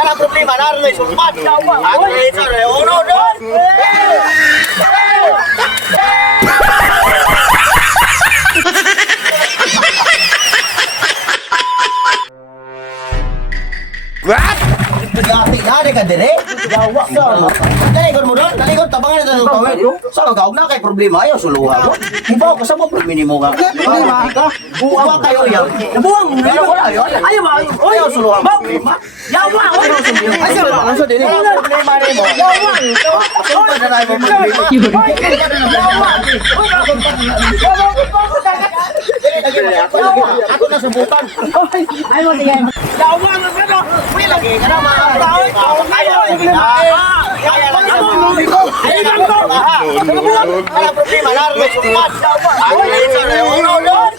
Kana problema naroon ay sulpat. Ako ito re uno dos. What? Gati na ka dire. Yawa sa. Talikod mo doon, talikod tabangan ito ng tawid. Sa kaog na kay problema ayo suluha mo. Ibaw ka sa mo problema mo ka. Problema ka. Buwa kayo yaw. Buwang pero wala yo. Ayo ba? Ayo suluha mo. Yawa. Ay sa dire. Problema ni mo. Yawa. Sunod na tayo mo problema. Yawa. Ako na subukan. Ay mo tingin. Yawa na pero. Uy lagi ka na ma. Kaya lang sa mga Kaya problema naroon ay sulpat. Ako ito re uno dos.